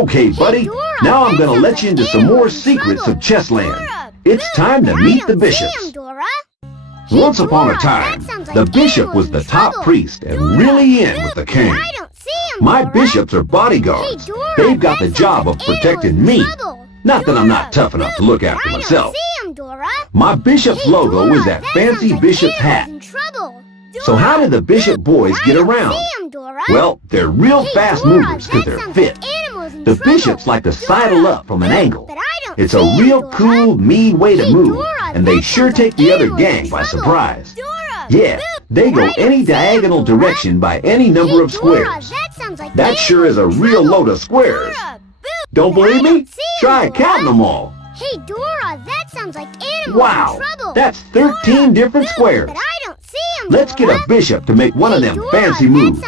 Okay, buddy, now I'm gonna let you into some more secrets of Chessland. It's time to meet the bishops. Once upon a time, the bishop was the top priest and really in with the king. My bishops are bodyguards. They've got the job of protecting me. Not that I'm not tough enough to look after myself. My bishop's logo is that fancy bishop's hat. So how do the bishop boys get around? Well, they're real fast movers because they're fit. The bishops like to sidle up from an angle. It's a real cool, mean way to move, and they sure take the other gang by surprise. Yeah, they go any diagonal direction by any number of squares. That sure is a real load of squares. Don't believe me? Try counting them all. Hey, Dora, that sounds like animals Wow, in trouble. that's 13 different squares. But I don't see them, Let's get a bishop to make one of them fancy moves.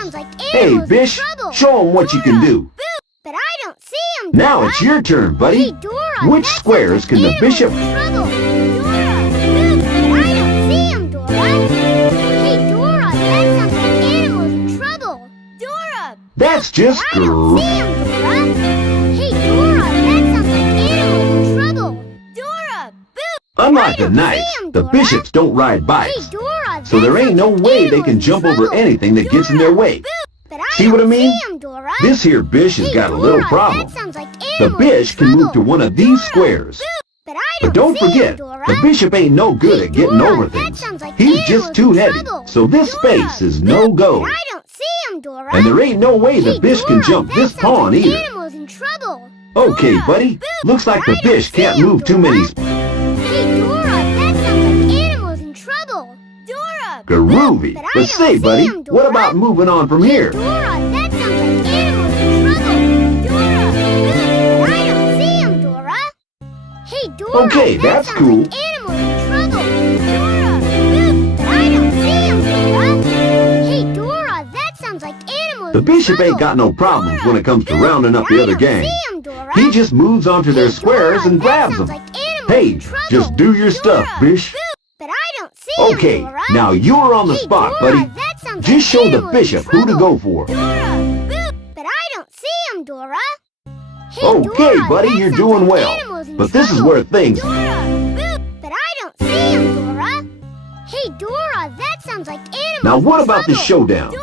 Hey, Bish, show them what you can do. But I don't see them, Now it's your turn, buddy. Hey, Dora, Which squares can the bishop... But I don't see them, Dora. Hey, Dora, that sounds like animals in trouble. Dora! That's just I don't see them, Dora. Hey, Dora, that sounds like animals in trouble. Dora! Unlike the knights, the bishops don't ride bikes. Hey, Dora, So there ain't no way they can jump over anything that gets in their way. See what I mean? This here bish has got a little problem. The bish can move to one of these squares. But don't forget, the bishop ain't no good at getting over things. He's just too heavy, so this space is no go. And there ain't no way the bish can jump this pawn either. Okay, buddy, looks like the bish can't move too many. Groovy. But say, buddy, what about moving on from here? Okay, that's cool. The bishop ain't got no problems when it comes to rounding up the other gang. He just moves onto their squares and grabs them. Hey, just do your stuff, bish. Okay, now you're on the spot, buddy. Just show the bishop who to go for. Okay, buddy, you're doing well. But this is where things... Now what about the showdown?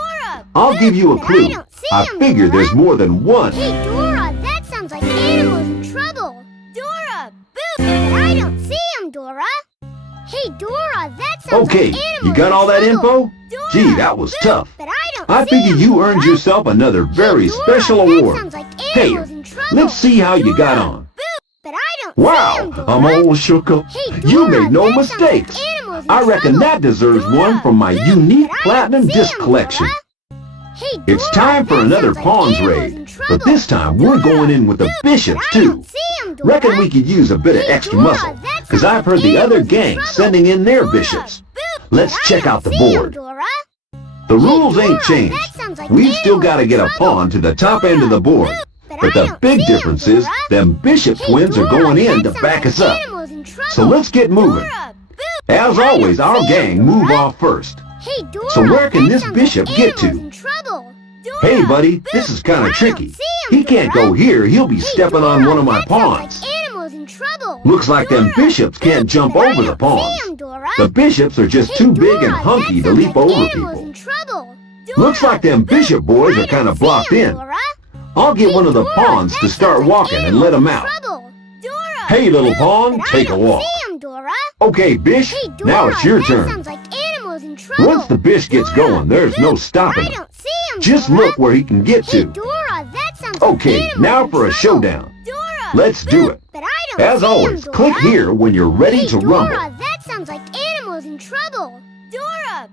I'll give you a clue. I figure there's more than one. Hey, Dora, that sounds like animals in trouble. Dora, but I don't see them, Dora. Hey, Dora, that sounds Okay, like animals you got all that in trouble. info? Gee, that was tough. But I don't I see figure them, you earned Dora. yourself another very Hey, Dora, special that award. sounds like Hey, animals in trouble. let's see how you got Dora, on. But I don't see Wow, them, Dora. I'm all shook up. Hey, You Dora, made no that sounds like mistakes. animals in I reckon trouble. that deserves Dora, one from my unique but I platinum don't see disc them, collection. Dora. Hey, It's Dora, time for that another sounds like pawns animals raid, in but trouble. this time we're Dora, going in with the bishops but I too. don't see them, Dora. Reckon we could use a bit of Hey, extra Dora, muscle, that because sounds I've heard like the other animals in gang trouble. sending in their Dora, bishops. but Let's I check don't out the see 'em, board. Dora. The Hey, rules ain't Dora, changed. that sounds like We've still got to get a animals in trouble. pawn to the top end of the board. But But I the don't big see 'em, difference is, Dora. them bishop Hey, twins are Dora, going in that to sounds back like us up. animals in trouble. So let's get moving. Dora, As but I always, don't our see 'em, gang move Dora. off first. Hey, Dora, So where can that this sounds bishop like get to? animals in trouble. Dora, Hey, buddy, this is kind but of I tricky. don't see 'em, He can't Dora. go here. He'll be Hey, stepping on Dora, one of my that sounds pawns. like animals in trouble. Looks like them Dora, bishops can't jump but I over the don't pawns. see 'em, Dora. The bishops are just Hey, too big and Dora, hunky that to sounds leap like over animals people. in trouble. Looks like them bishop boys I are kind don't of see blocked 'em, in. Dora. I'll get Hey, one of the Dora, pawns that to start sounds like walking and let them animals out. in trouble. Dora, Hey, little pawn, but take I a don't walk. see 'em, Dora. Okay, bish, Hey, Dora, now it's your that turn. sounds like animals in trouble. Once the bish gets Dora, going, there's no stopping I him. don't see 'em, Just Dora. look where he can get Hey, to. Dora, that sounds Okay, like animals now in for a trouble. showdown. Dora, Let's do it. but I don't As see 'em, always, Dora. click here when you're ready Hey, to Dora, rumble. that sounds like animals in trouble. Dora,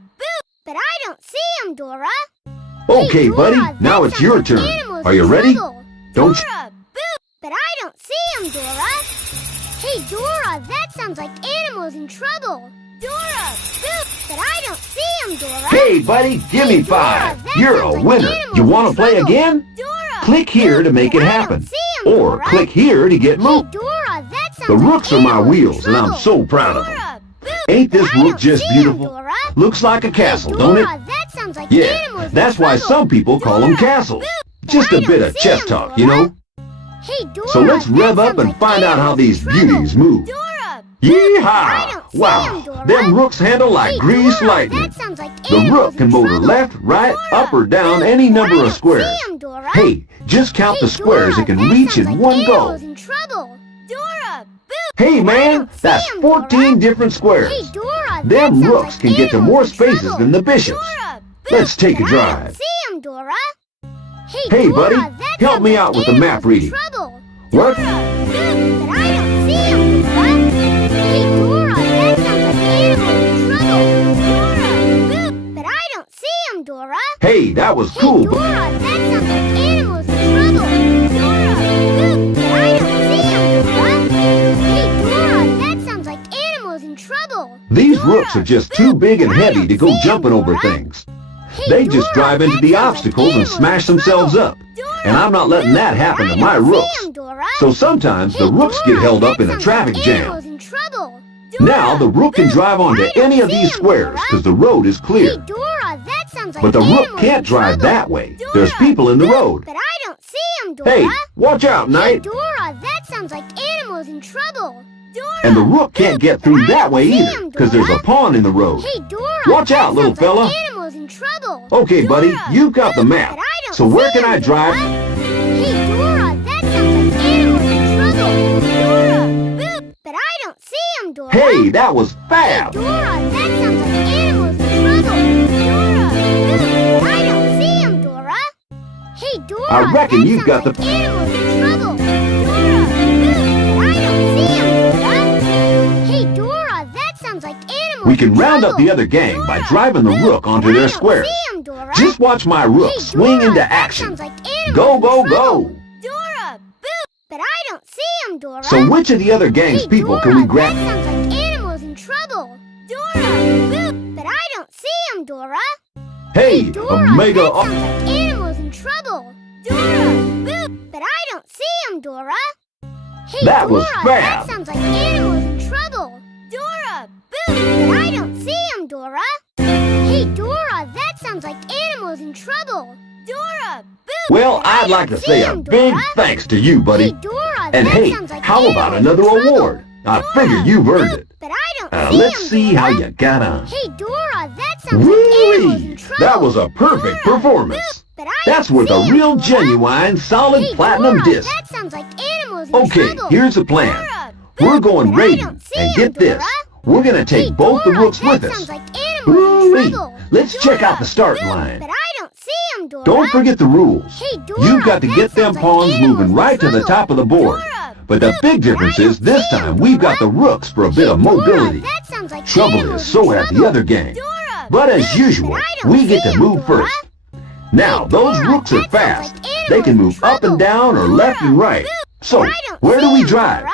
but I don't see 'em, Dora. Okay, Hey, Dora, buddy, that now it's sounds your like turn. animals Are you in ready? trouble. Don't Dora, but I don't see 'em, Dora. Hey, Dora, that sounds like animals in trouble. Dora, but I don't see 'em, Dora. Hey, buddy, give me Hey, Dora, 5. that You're sounds a like winner. animals You in want to play trouble. again? Dora, Click here to make it but I happen. don't see 'em, Or Dora. click here to get Hey, moved. Dora, that sounds The like rooks are my animals in wheels, and I'm trouble. so proud of them. Dora, Ain't this but I rook don't just see 'em, beautiful? Dora. Looks like a castle, Hey, don't it? Dora, that sounds like Yeah, animals in that's why trouble. some people call them Dora, castles. but Just I a bit don't of see chess 'em, talk, you Dora. know? Hey, Dora, So let's rev up and find out how these beauties move. Dora! Yeehaw! Wow, them rooks handle like greased lightning. The rook can motor left, right, up or down any number of squares. Hey, just count the squares it can reach in one go. Hey man, that's 14 different squares. Them rooks can get to more spaces than the bishops. Let's take a drive. Hey buddy, help me out with the map reading. What? Hey, that was cool. Dora, that sounds like animals in trouble. Dora, but I don't see them, Dora. Hey, Dora, that sounds like animals in trouble. These rooks are just too big and heavy to go jumping over things. They just drive into the obstacles and smash themselves up. And I'm not letting that happen to my rooks. So sometimes the rooks get held up in a traffic jam. Now the rook can drive onto any of these squares because the road is clear. But the rook can't drive that way. There's people in the road. But I don't see them, Dora. Hey, watch out, Knight. Dora, that sounds like animals in trouble. Dora, And the rook can't get through that way either because there's a pond in the road. Hey, Dora, Watch out, that little sounds like fella. animals in trouble. Okay, buddy, you've got the map. So where can I drive? Hey, Dora, that sounds like animals in trouble. Dora, boop, but I don't see them, Dora. Hey, that was fab. Dora, that sounds like animals in trouble. Dora, boop, but I don't see them, Dora. Hey, Dora, I reckon that you've got sounds the... like animals in trouble. Dora, boop, but I don't see them, Dora. Hey, Dora, that sounds like animals We can in round up trouble. the other gang by driving the rook onto their squares. Just watch my rook Hey, swing Dora, into that action. sounds like animals Go, in go, trouble. go. Dora, boop, but I don't see them, Dora. So which of the other gang's Hey, people Dora, can we grab? that sounds like animals in trouble. Dora, boop, but I don't see them, Dora. Hey, Dora, Omega... that sounds like animals in trouble. Dora, boop, but I don't see them, Dora. Hey, That was Dora, fab. that sounds like animals in trouble. Dora, boop, but I don't see them, Dora. Hey, Dora, that sounds like animals in trouble. Dora, boop, Well, but I I'd like don't to see say a them, big Dora. thanks to you, Hey, buddy. Dora, And that hey, sounds like how about animals another in trouble. award? I Dora, figure you've earned boop, it. But I don't see Let's them, see Dora. how you got on. Hey, Dora, that sounds like animals in Woo-wee! trouble. That was a perfect Dora, performance. boop, but I That's don't worth see a them, real Dora. genuine solid Hey, platinum Dora, disc. that sounds like animals in Okay, trouble. here's the plan. Dora, We're boop, going but I raiding, don't see and them, get this. Dora. We're gonna take Hey, both the Dora, rooks that with us. sounds like animals Woo-wee! in trouble. Let's check out Dora, the starting boop, line. But I don't see them, Dora. Don't forget the rules. Hey, Dora, You've got to that get them sounds like pawns animals moving in right to the trouble. top of the board. Dora, But the boop, big but I difference don't is this see them, time we've got the Dora. rooks for a bit of Hey, Dora, mobility. that sounds like Trouble animals is, in so have the trouble. other gang. Dora, But as boop, usual, but I don't we get see to them, move Dora. first. Now, Hey, those Dora, rooks are that sounds fast. like They can animals move in up and trouble. down or left and Dora, right. boop, So, but I don't where do see we them, drive? Dora.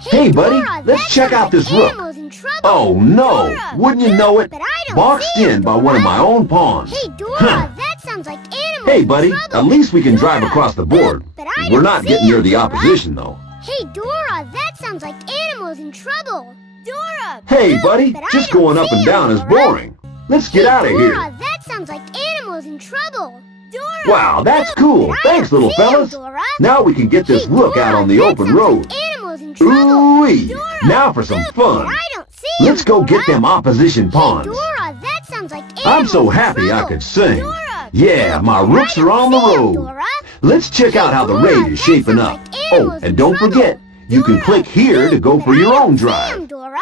Hey, buddy, Dora, let's that check sounds out like this rook. animals in trouble. Oh, no. Dora, Wouldn't you boop, know it? but I don't Boxed see in them, by one of Dora. my own pawns. Hey, Dora, Huh. that sounds like animals Hey, in buddy, trouble. at least we can drive Dora, across the board. boop, but I We're don't not see getting near them, the Dora. opposition, though. Hey, Dora, that sounds like animals in trouble. Dora, Hey, boop, buddy, but I just don't going up see and them, down is Dora. boring. Let's Hey, get out of Dora, here. that sounds like animals in trouble. Dora, Wow, that's boop, cool. but I Thanks, don't little see them, fellas. Dora. Now we can get this Hey, rook Dora, out on the that open sounds road. like animals in trouble. Ooh-wee. Dora, Now for some boop, fun. but I don't see them, Let's go get Dora. them opposition pawns. Hey, Dora, that sounds like animals I'm so in happy I trouble. could sing. Dora, Yeah, boop, my but I rooks are don't on the see them, road. Dora. Let's check out how the Dora, raid is that shaping sounds up. like Oh, animals and in don't trouble. forget, you can Dora, click here to go boop, for but your I own don't see drive. them, Dora.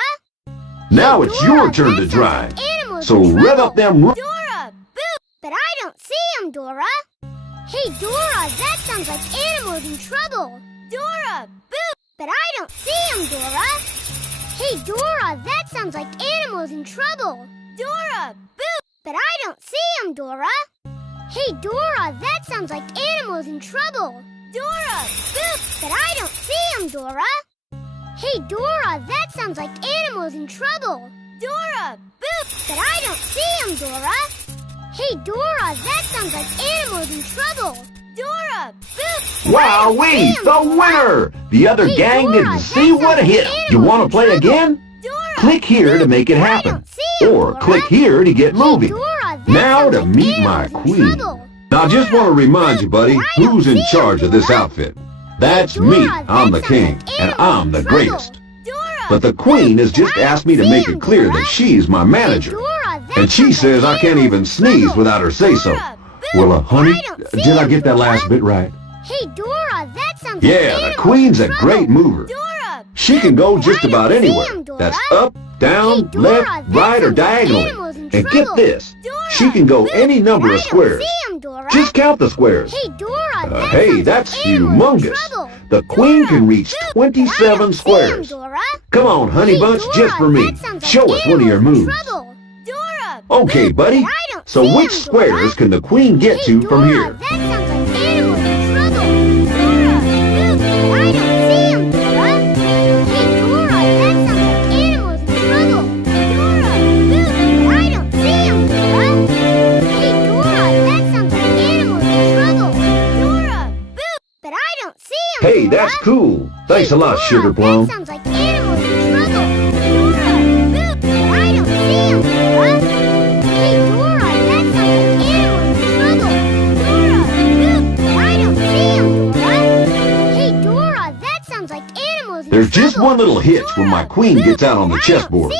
Now Hey, it's Dora, your turn that to sounds drive. like animals So in rev trouble. up them rooks. Dora, boop, but I don't see them, Dora. Hey, Dora, that sounds like animals in trouble. Dora, boop, but I don't see them, Dora. Hey, Dora, that sounds like animals in trouble. Dora, boop, but I don't see them, Dora. Hey, Dora, that sounds like animals in trouble. Dora, boop, but I don't see them, Dora. Hey, Dora, that sounds like animals in trouble. Dora, boop, but I don't see them, Dora. Hey, Dora, that sounds like animals in trouble. Dora, boop, but I don't Wowee, see 'em, the Dora. winner! The other Hey, gang Dora, didn't that see what sounds hit like 'em. You animals want in to play trouble. again? Dora, Click here to make it but I happen. don't see 'em, Or Dora. click here to get Hey, moving. Dora, that Now sounds to like meet my animals in queen. trouble. Now I just want to remind you, buddy, But I don't who's in see 'em, charge of this Dora. outfit. That's me. I'm the king, and I'm the greatest. But the queen has just asked me to make it clear that she's my manager. And she says I can't even sneeze without her say-so. Well, honey, did I get that last bit right? Hey, Dora, that sounds Yeah, the queen's a great mover. She can go just about anywhere. That's up, down, left, right, or diagonally. And get this, she can go any number of squares. Just count the squares. Hey, that's humongous. The queen can reach 27 squares. Come on, honey bunch, just for me. Show us one of your moves. Okay, buddy. So which squares can the queen get to from here? Hey, that's cool. Thanks a lot, Sugar Plum. That sounds like animals in trouble. Dora, but I don't see them, Dora. Hey, Dora, that sounds like animals in trouble. Dora, but I don't see them, Dora. Hey, Dora, that sounds like animals in trouble. There's just one little hitch when my queen gets out on the chessboard.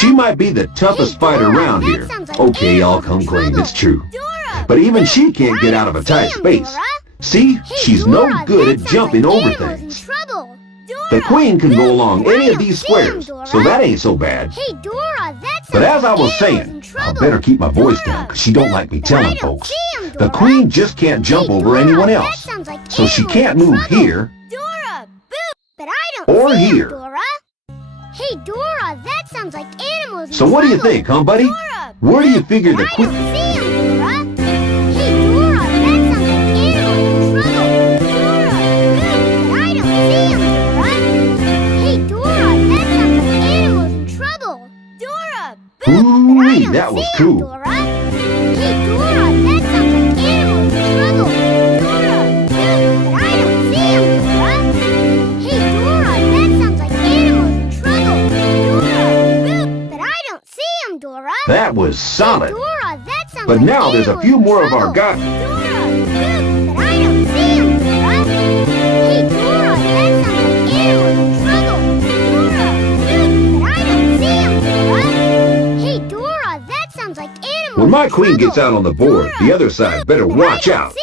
She might be the toughest fighter around here. Okay, I'll come clean, it's true. But even she can't get out of a tight space. See, she's no good at jumping over things. The queen can go along any of these squares, so that ain't so bad. But as I was saying, I better keep my voice down, because she don't like me telling folks. The queen just can't jump over anyone else, so she can't move here or here. Hey, Dora, that sounds like animals in So what do you think, huh, buddy? Where do you figure the queen... Ooh, that was cool. Hey, Dora, that sounds like animals in trouble. Dora, but I don't see them, Dora. Hey, Dora, that sounds like animals in trouble. Dora, but I don't see them, Dora. That was solid. Hey, Dora, that sounds But like now there's a few more of our guys. Dora, but I don't see them, Dora. Hey, Dora, that sounds like animals in trouble. Dora, but I don't see them, Dora. Hey, Dora, that sounds like animals. When my queen gets out on the board, the other side better watch out.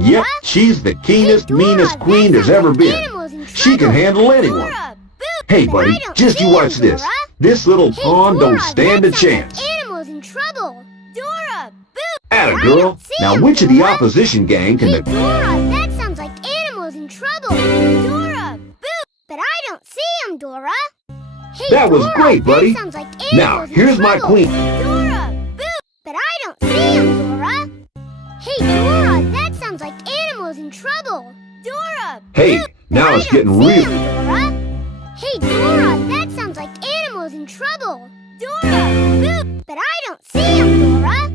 Yep, she's the keenest, meanest queen there's ever been. She can handle anyone. Hey, buddy, just you watch this. This little pawn don't stand a chance. Animals in trouble. Dora, Atta girl. Now which of the opposition gang can Hey, the... Dora, that sounds like animals in trouble. Dora, but I don't see them, Dora. Hey, That was Dora, great, buddy. That sounds like animals Now, in here's my trouble. queen. Dora, but I don't see them, Dora. Hey, Dora, that sounds like animals in trouble. Dora, Hey, now it's getting real. Dora. Hey, Dora, that sounds like animals in trouble. Dora, but I don't see them, Dora.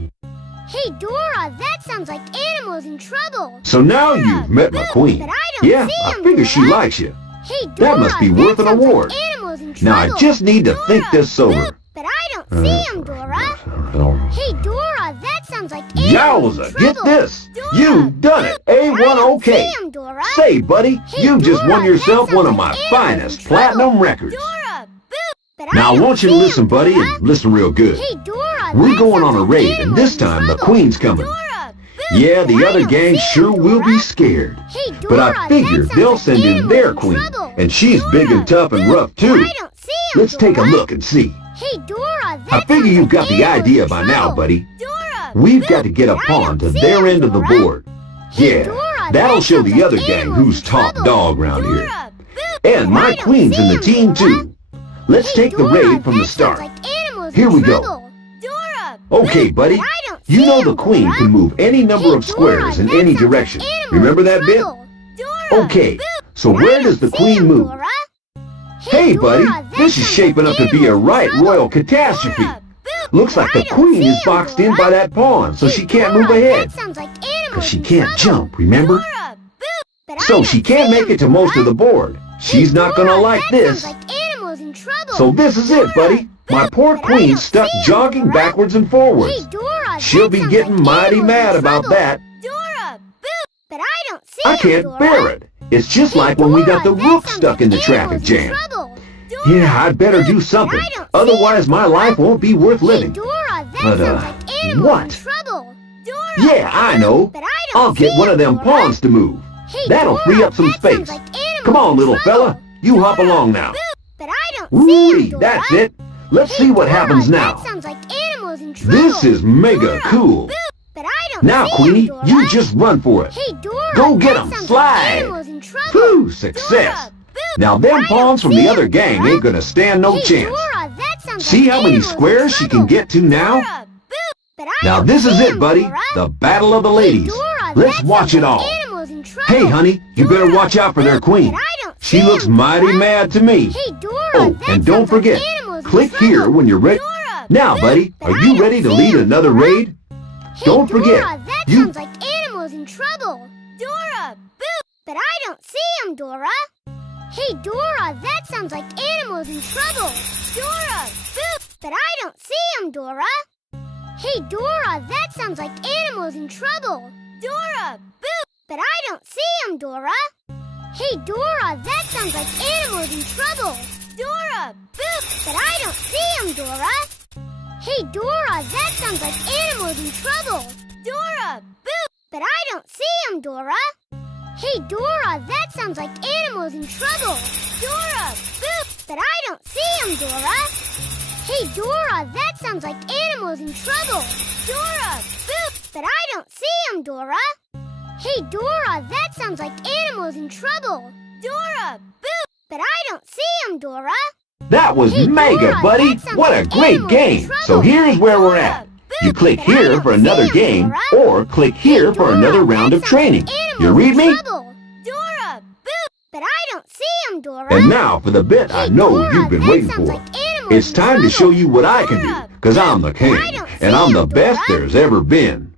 Hey, Dora, that sounds like animals in trouble. So now you've met my queen. But I don't Yeah, see I 'em, figure she Dora. likes you. Hey, Dora, That must be worth an sounds like award. animals in Now I trouble. just need to think this over. But I don't see them, Dora. Hey, Dora, that sounds like animals in Yowza, get trouble. this. Dora, You've done it. I A1 don't okay. see 'em, Dora. Say, buddy, Hey, you just Dora, won yourself that one of sounds my like animals finest in trouble. platinum records. Dora, but Now I don't want you to see listen, 'em, buddy, Dora. and listen real good. Hey, Dora, We're that going sounds on a like raid, and animals this in time the trouble. queen's coming. Dora, Yeah, but the I other don't gang see 'em, sure will be Dora. scared. Hey, Dora, But I that figured sounds they'll like send in animals their in queen, trouble. and she's big and tough and rough But too. I don't see 'em, Let's take a Dora. look and see. Hey, Dora, that I figure sounds you've like got the animals idea in by now, trouble. buddy. Dora, We've got to get a but I pawn don't to see their 'em, end of the Dora. board. Hey, Yeah, Dora, that'll that show sounds the like other gang animals who's in top trouble. dog round here. Dora, And but my I don't queen's see in the 'em, team Dora. too. Let's Hey, take the Dora, raid from the that start. sounds like animals Here in we go. trouble. Dora, Okay, buddy. but I don't You see know the 'em, queen Dora. can move any number Hey, of squares Dora, in that any sounds like direction. animals Remember in that bit? trouble. Dora, Okay, so but I where don't does the see queen 'em, move? Dora. Hey, Dora, buddy, that this is sounds shaping like up to be a animals in right trouble. royal catastrophe. Dora, Looks but like I the don't queen see is 'em, boxed in Dora. by that pawn, so Hey, she can't Dora, move ahead. That sounds like Because animals she in can't trouble. jump, remember? Dora, but I So don't she can't see make 'em, it to most of Dora. the board. She's Hey, not gonna Dora, like that this. sounds like animals in trouble. So this is it, buddy. My poor but I queen's don't stuck see 'em, jogging Dora. backwards and forwards. Hey, Dora, She'll that be sounds getting like mighty animals mad in about trouble. that. Dora, but I don't see I 'em, can't Dora. bear it. It's just like when we got the rook stuck in the traffic jam. Yeah, I'd better do something. Otherwise, my life won't be worth living. But, what? Yeah, I know. I'll get one of them pawns to move. That'll free up some space. Come on, little fella. You hop along now. Whee, that's it. Let's see what happens now. This is mega cool. Now, Queenie, you just run for it. Go get 'em, slide. Whew, success. Now, them pawns from the other gang ain't gonna stand no chance. See how many squares she can get to now? Now, this is it, buddy. The battle of the ladies. Let's watch it all. Hey, honey, you better watch out for their queen. She looks mighty mad to me. Oh, and don't forget, click here when you're ready. Now, buddy, are you ready to lead another raid? Don't forget, you... Sounds like animals in trouble. Dora, boo! But I don't see them, Dora. Hey, Dora, that sounds like animals in trouble. Dora, boo! But I don't see them, Dora. Hey, Dora, that sounds like animals in trouble. Dora, boo! But I don't see them, Dora. Hey, Dora, that sounds like animals in trouble. Dora, boo! But I don't see them, Dora. Hey, Dora, that sounds like animals in trouble. Dora, boo! But I don't see them, Dora. Hey, Dora, that sounds like animals in trouble. Dora, boo! But I don't see them, Dora. Hey, Dora, that sounds like animals in trouble. Dora, boo! But I don't see them, Dora. Hey, Dora, that sounds like animals in trouble. Dora, boo! But I don't see them, Dora. That was mega, buddy! What a great game! So here's where we're at. You click here for another game, or click here for another round of training. You read me? Dora, boo! But I don't see them, Dora. And now for the bit I know you've been waiting for. It's time to show you what I can do, because I'm the king, and I'm the best there's ever been.